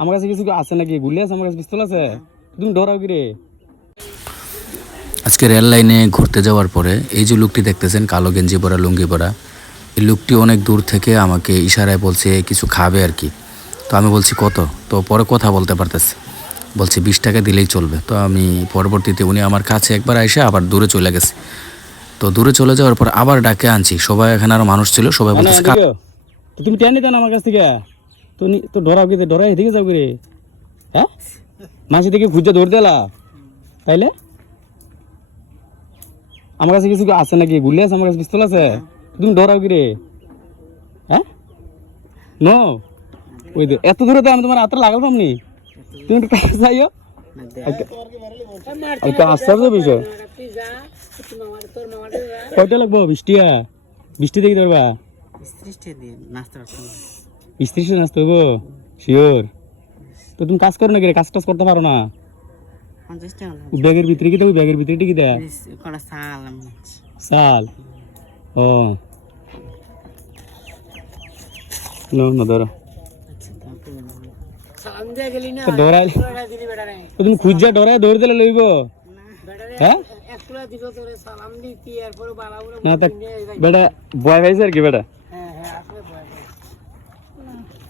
আমার কাছে কিছু আছে নাকি? গুলি আছে আমার কাছে? পিস্তল আছে? তুমি ডরাও কি রে আজকে রেল লাইনে ঘুরতে যাওয়ার পরে এই যে লোকটি দেখতেছেন কালো গেঞ্জি পরা লুঙ্গি পরা এই লোকটি অনেক দূর থেকে আমাকে ইশারায় বলছে কিছু খাবে আর কি? তো আমি বলছি কত? তো পরে কথা বলতে পারতেছে। বলছে বিশ টাকা দিলেই চলবে। তো আমি পরবর্তীতে উনি আমার কাছে একবার এসে আবার দূরে চলে গেছে। তো দূরে চলে যাওয়ার পর আবার ডাকে আনছি। সবাই এখানে আরও মানুষ ছিল সবাই না, বলতেছে তুমি টেন আমার কাছ থেকে? তো তো ডরাও কি ডরাই এদিকে যাও রে হ্যাঁ? মাসি থেকে খুঁজে ধরে দিলা। তাইলে? আমার কাছে কিছু আছে নাকি? গুলি আছে আমার কাছে? পিস্তল আছে? তুমি ডরাও কি রে হ্যাঁ? নো? ওই তো এত দূরে তো আমি তোমার হাতটা লাগাল পামনি তুমি একটু কাছে যাইও। আস্তে বিষয়। কয়টা লাগবো? বৃষ্টিয়া? বৃষ্টি দেখি ধরবা। স্ত্রী নাচতে হব শিওর তো তুমি কাজ করো না কি রে? কাজ টাজ করতে পারো না। ব্যাগের ভিতরে কি দেবো? ব্যাগের ভিতরে কি দেয়। সাল ও। না ধরো তুমি খুঁজা দৌড় দিলে লইব। হ্যাঁ? না তা বেটা বয় পাইছে আর কি বেটা?